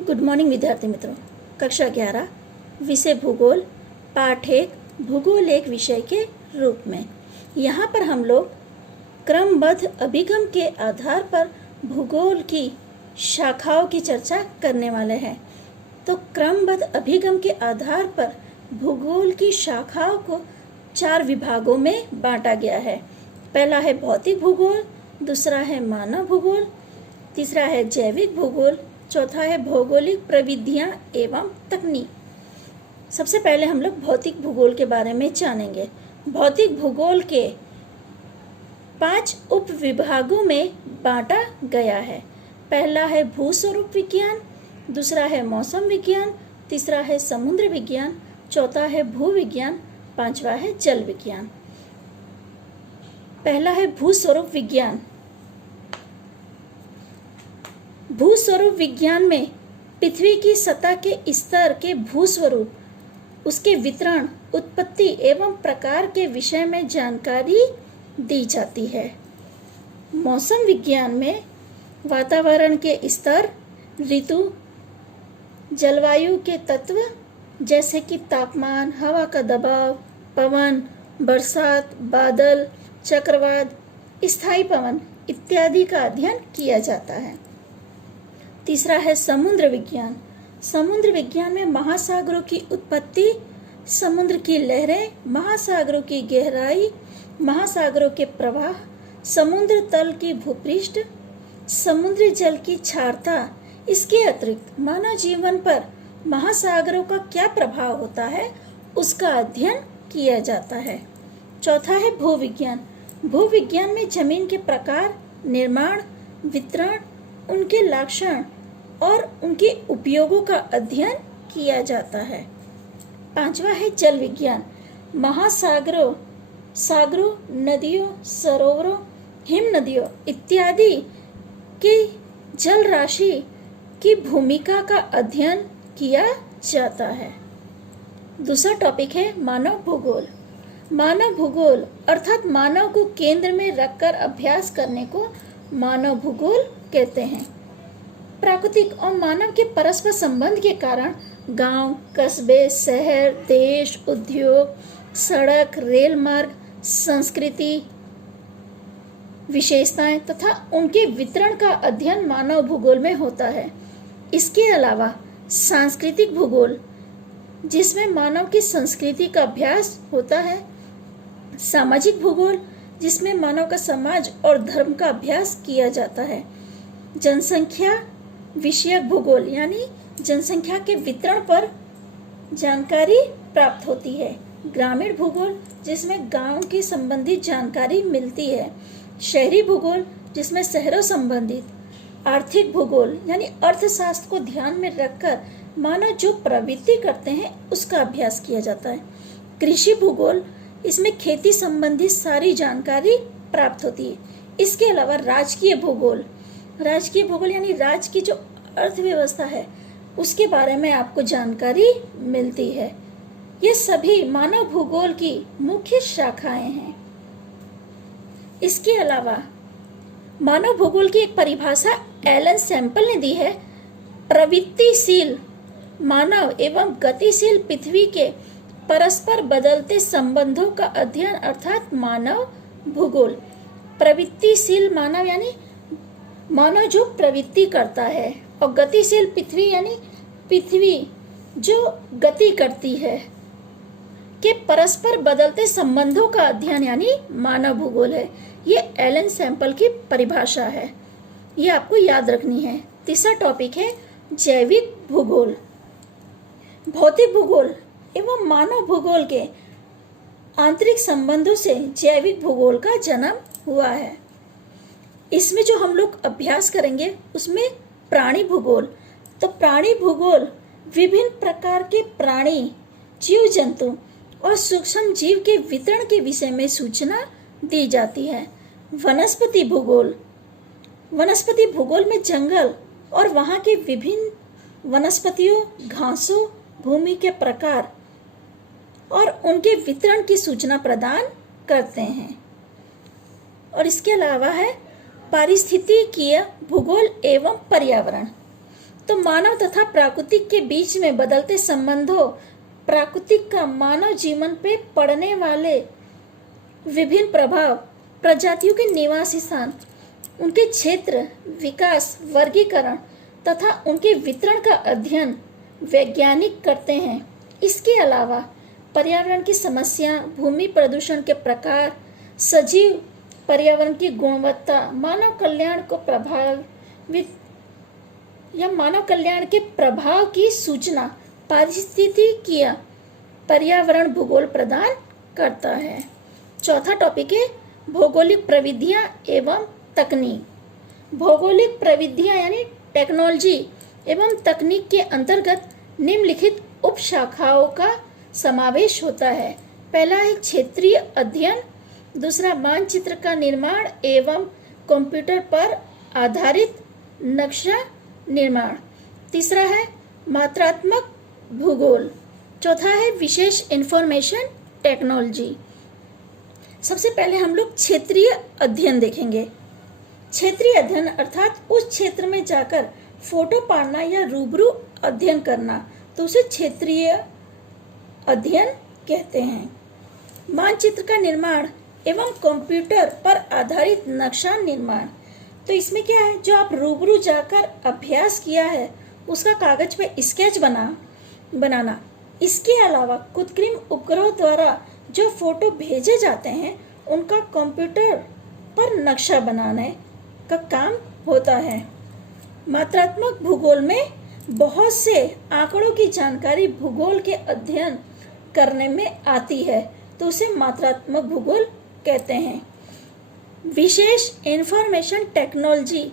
Good morning विद्यार्थी मित्रों। कक्षा 11 विषय भूगोल पाठ 1 भूगोल एक विषय के रूप में। यहाँ पर हम लोग क्रमबद्ध अभिगम के आधार पर भूगोल की शाखाओं की चर्चा करने वाले हैं। तो क्रमबद्ध अभिगम के आधार पर भूगोल की शाखाओं को 4 विभागों में बांटा गया है। पहला है भौतिक भूगोल, दूसरा है मानव भूगोल, तीसरा है जैविक भूगोल, चौथा है भौगोलिक प्रविधियां एवं तकनीक। सबसे पहले हम लोग भौतिक भूगोल के बारे में जानेंगे। भौतिक भूगोल के 5 उप विभागों में बांटा गया है। पहला है भूस्वरूप विज्ञान, दूसरा है मौसम विज्ञान, तीसरा है समुद्र विज्ञान, चौथा है भू विज्ञान, पांचवा है जल विज्ञान। पहला है भूस्वरूप विज्ञान। भूस्वरूप विज्ञान में पृथ्वी की सतह के स्तर के भूस्वरूप, उसके वितरण, उत्पत्ति एवं प्रकार के विषय में जानकारी दी जाती है। मौसम विज्ञान में वातावरण के स्तर, ऋतु, जलवायु के तत्व जैसे कि तापमान, हवा का दबाव, पवन, बरसात, बादल, चक्रवात, स्थायी पवन इत्यादि का अध्ययन किया जाता है। तीसरा है समुद्र विज्ञान। समुद्र विज्ञान में महासागरों की उत्पत्ति, समुद्र की लहरें, महासागरों की गहराई, महासागरों के प्रवाह, समुद्र तल की भूपृष्ठ, समुद्री जल की क्षारता, इसके अतिरिक्त मानव जीवन पर महासागरों का क्या प्रभाव होता है उसका अध्ययन किया जाता है। चौथा है भूविज्ञान। भूविज्ञान में जमीन के प्रकार, निर्माण, वितरण, उनके लक्षण और उनके उपयोगों का अध्ययन किया जाता है। पांचवा है जल विज्ञान। महासागरों, सागरों, नदियों, सरोवरों, हिम नदियों इत्यादि की जल राशि की भूमिका का अध्ययन किया जाता है। दूसरा टॉपिक है मानव भूगोल। मानव भूगोल अर्थात मानव को केंद्र में रखकर अभ्यास करने को मानव भूगोल कहते हैं। प्राकृतिक और मानव के परस्पर संबंध के कारण गांव, कस्बे, शहर, देश, उद्योग, सड़क, रेल मार्ग, संस्कृति, विशेषताएं तथा उनके वितरण का अध्ययन मानव भूगोल में होता है। इसके अलावा सांस्कृतिक भूगोल, जिसमें मानव की संस्कृति का अभ्यास होता है। सामाजिक भूगोल, जिसमें मानव का समाज और धर्म का अभ्यास किया जाता है। जनसंख्या विषयक भूगोल, यानी जनसंख्या के वितरण पर जानकारी प्राप्त होती है। ग्रामीण भूगोल, जिसमें गांव की संबंधित जानकारी मिलती है। शहरी भूगोल, जिसमें शहरों संबंधित। आर्थिक भूगोल, यानी अर्थशास्त्र को ध्यान में रखकर मानव जो प्रवृत्ति करते हैं उसका अभ्यास किया जाता है। कृषि भूगोल, इसमें खेती संबंधित सारी जानकारी प्राप्त होती है। इसके अलावा राजकीय भूगोल, राजकीय भूगोल यानी राज्य की जो अर्थव्यवस्था है उसके बारे में आपको जानकारी मिलती है। ये सभी मानव भूगोल की मुख्य शाखाएं हैं। इसके अलावा मानव भूगोल की एक परिभाषा एलन सैंपल ने दी है। प्रवृत्तिशील मानव एवं गतिशील पृथ्वी के परस्पर बदलते संबंधों का अध्ययन अर्थात मानव भूगोल। प्रवृत्तिशील मानव यानी मानव जो प्रवृत्ति करता है, और गतिशील पृथ्वी यानी पृथ्वी जो गति करती है के परस्पर बदलते संबंधों का अध्ययन यानी मानव भूगोल है। ये एलन सैंपल की परिभाषा है, ये आपको याद रखनी है। तीसरा टॉपिक है जैविक भूगोल। भौतिक भूगोल एवं मानव भूगोल के आंतरिक संबंधों से जैविक भूगोल का जन्म हुआ है। इसमें जो हम लोग अभ्यास करेंगे उसमें प्राणी भूगोल। तो प्राणी भूगोल विभिन्न प्रकार के प्राणी, जीव जंतु और सूक्ष्म जीव के वितरण के विषय में सूचना दी जाती है। वनस्पति भूगोल, वनस्पति भूगोल में जंगल और वहाँ के विभिन्न वनस्पतियों, घासों, भूमि के प्रकार और उनके वितरण की सूचना प्रदान करते हैं। और इसके अलावा है पारिस्थितिकीय भूगोल एवं पर्यावरण। तो मानव तथा प्राकृतिक के बीच में बदलते संबंधों, प्राकृतिक का मानव जीवन पे पड़ने वाले विभिन्न प्रभाव, प्रजातियों के निवास स्थान, उनके क्षेत्र, विकास, वर्गीकरण तथा उनके वितरण का अध्ययन वैज्ञानिक करते हैं। इसके अलावा पर्यावरण की समस्या, भूमि प्रदूषण के प्रकार, सजीव पर्यावरण की गुणवत्ता, मानव कल्याण को प्रभावित या मानव कल्याण के प्रभाव की सूचना पारिस्थितिकीय पर्यावरण भूगोल प्रदान करता है। चौथा टॉपिक है भौगोलिक प्रविधियां एवं तकनीक। भौगोलिक प्रविधियां यानी टेक्नोलॉजी एवं तकनीक के अंतर्गत निम्नलिखित उपशाखाओं का समावेश होता है। पहला है क्षेत्रीय अध्ययन, दूसरा मानचित्र का निर्माण एवं कंप्यूटर पर आधारित नक्शा निर्माण, तीसरा है मात्रात्मक भूगोल, चौथा है विशेष इंफॉर्मेशन टेक्नोलॉजी। सबसे पहले हम लोग क्षेत्रीय अध्ययन देखेंगे। क्षेत्रीय अध्ययन अर्थात उस क्षेत्र में जाकर फोटो पाड़ना या रूबरू अध्ययन करना, तो उसे क्षेत्रीय अध्ययन कहते हैं। मानचित्र का निर्माण एवं कंप्यूटर पर आधारित नक्शा निर्माण, तो इसमें क्या है, जो आप रूबरू जाकर अभ्यास किया है उसका कागज पे स्केच बनाना। इसके अलावा कृत्रिम उपग्रह द्वारा जो फोटो भेजे जाते हैं उनका कंप्यूटर पर नक्शा बनाने का काम होता है। मात्रात्मक भूगोल में बहुत से आंकड़ों की जानकारी भूगोल के अध्ययन करने में आती है, तो उसे मात्रात्मक भूगोल कहते हैं। विशेष इंफॉर्मेशन टेक्नोलॉजी,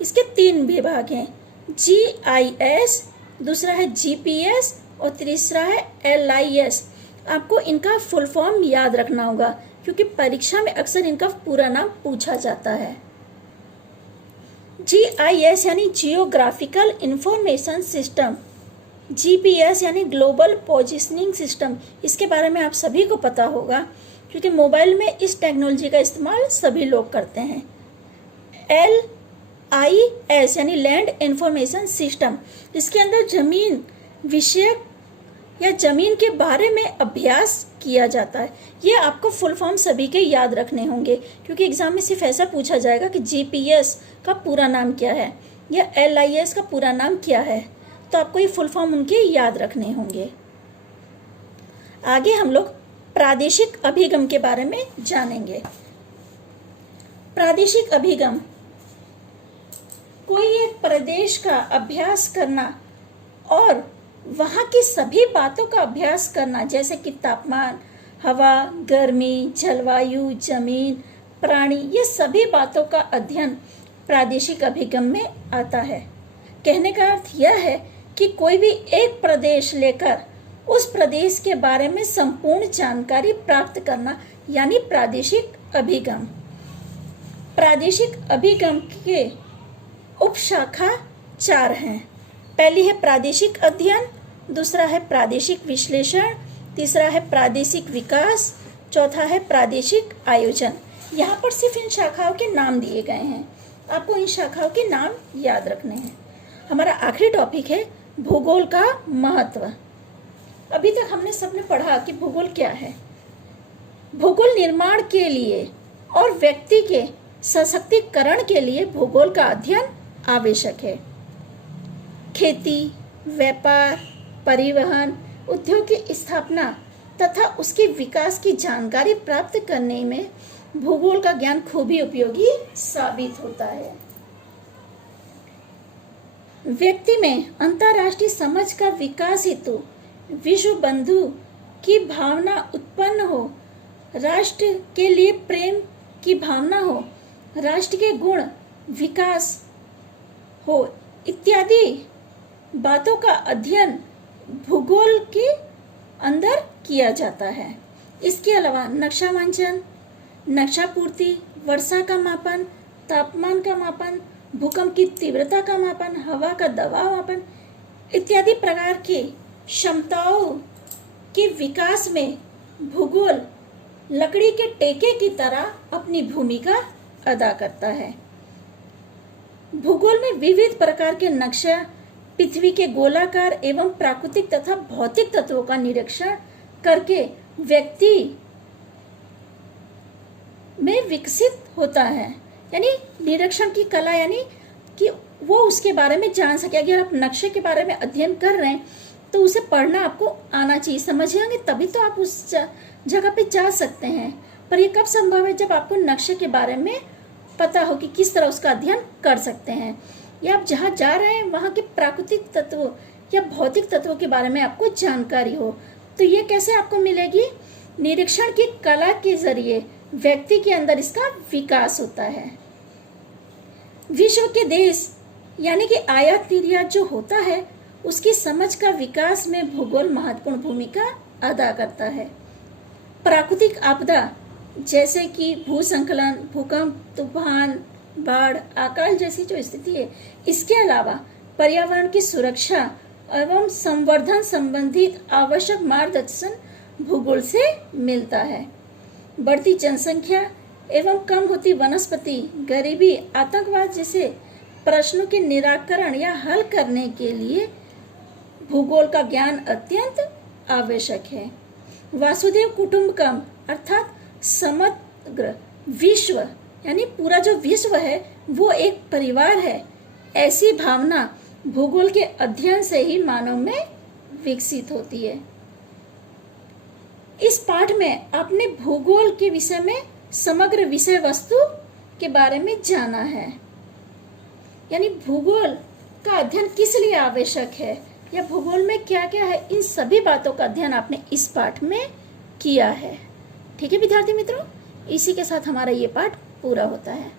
इसके 3 विभाग हैं, GIS, दूसरा है GPS और तीसरा है LIS। आपको इनका फुल फॉर्म याद रखना होगा क्योंकि परीक्षा में अक्सर इनका पूरा नाम पूछा जाता है। GIS यानी जियोग्राफिकल इंफॉर्मेशन सिस्टम, GPS यानी ग्लोबल पोजिशनिंग सिस्टम, इसके बारे में आप सभी को पता होगा क्योंकि मोबाइल में इस टेक्नोलॉजी का इस्तेमाल सभी लोग करते हैं। LIS यानी लैंड इंफॉर्मेशन सिस्टम, इसके अंदर जमीन विषयक या जमीन के बारे में अभ्यास किया जाता है। ये आपको फुल फॉर्म सभी के याद रखने होंगे क्योंकि एग्जाम में सिर्फ ऐसा पूछा जाएगा कि GPS का पूरा नाम क्या है या LIS का पूरा नाम क्या है, तो आपको ये फुल फॉर्म उनके याद रखने होंगे। आगे हम लोग प्रादेशिक अभिगम के बारे में जानेंगे। प्रादेशिक अभिगम, कोई एक प्रदेश का अभ्यास करना और वहाँ की सभी बातों का अभ्यास करना, जैसे कि तापमान, हवा, गर्मी, जलवायु, जमीन, प्राणी, ये सभी बातों का अध्ययन प्रादेशिक अभिगम में आता है। कहने का अर्थ यह है कि कोई भी एक प्रदेश लेकर उस प्रदेश के बारे में संपूर्ण जानकारी प्राप्त करना, यानी प्रादेशिक अभिगम। प्रादेशिक अभिगम के उपशाखा 4 हैं। पहली है प्रादेशिक अध्ययन, दूसरा है प्रादेशिक विश्लेषण, तीसरा है प्रादेशिक विकास, चौथा है प्रादेशिक आयोजन। यहाँ पर सिर्फ इन शाखाओं के नाम दिए गए हैं, आपको इन शाखाओं के नाम याद रखने हैं। हमारा आखिरी टॉपिक है भूगोल का महत्व। अभी तक हमने सबने पढ़ा कि भूगोल क्या है। भूगोल निर्माण के लिए और व्यक्ति के सशक्तिकरण के लिए भूगोल का अध्ययन आवश्यक है। खेती, व्यापार, परिवहन, उद्योग की स्थापना तथा उसके विकास की जानकारी प्राप्त करने में भूगोल का ज्ञान खूब ही उपयोगी साबित होता है। व्यक्ति में अंतर्राष्ट्रीय समझ का विकास हेतु विश्व बंधु की भावना उत्पन्न हो, राष्ट्र के लिए प्रेम की भावना हो, राष्ट्र के गुण विकास हो, इत्यादि बातों का अध्ययन भूगोल के अंदर किया जाता है। इसके अलावा नक्शा वांचन, नक्शा पूर्ति, वर्षा का मापन, तापमान का मापन, भूकंप की तीव्रता का मापन, हवा का दबाव मापन इत्यादि प्रकार की क्षमताओं के विकास में भूगोल लकड़ी के टेके की तरह अपनी भूमिका अदा करता है। भूगोल में विविध प्रकार के नक्शा, पृथ्वी के गोलाकार एवं प्राकृतिक तथा भौतिक तत्वों का निरीक्षण करके व्यक्ति में विकसित होता है। यानी निरीक्षण की कला, यानी कि वो उसके बारे में जान सके। अगर आप नक्शे के बारे में अध्ययन कर रहे हैं तो उसे पढ़ना आपको आना चाहिए, समझिएंगे तभी तो आप उस जगह पे जा सकते हैं। पर ये कब संभव है? जब आपको नक्शे के बारे में पता हो कि किस तरह उसका अध्ययन कर सकते हैं, या आप जहाँ जा रहे हैं वहाँ के प्राकृतिक तत्वों या भौतिक तत्वों के बारे में आपको जानकारी हो। तो ये कैसे आपको मिलेगी? निरीक्षण की कला के जरिए व्यक्ति के अंदर इसका विकास होता है। विश्व के देश यानी कि आयात निर्यात जो होता है उसकी समझ का विकास में भूगोल महत्वपूर्ण भूमिका अदा करता है। प्राकृतिक आपदा जैसे कि भूस्खलन, भूकंप, तूफान, बाढ़, अकाल जैसी जो स्थिति है, इसके अलावा पर्यावरण की सुरक्षा एवं संवर्धन संबंधित आवश्यक मार्गदर्शन भूगोल से मिलता है। बढ़ती जनसंख्या एवं कम होती वनस्पति, गरीबी, आतंकवाद जैसे प्रश्नों के निराकरण या हल करने के लिए भूगोल का ज्ञान अत्यंत आवश्यक है। वासुदेव कुटुंबकम अर्थात समग्र विश्व यानी पूरा जो विश्व है वो एक परिवार है, ऐसी भावना भूगोल के अध्ययन से ही मानव में विकसित होती है। इस पाठ में आपने भूगोल के विषय में समग्र विषय वस्तु के बारे में जाना है, यानी भूगोल का अध्ययन किस लिए आवश्यक है या भूगोल में क्या क्या है, इन सभी बातों का अध्ययन आपने इस पाठ में किया है। ठीक है विद्यार्थी मित्रों, इसी के साथ हमारा ये पाठ पूरा होता है।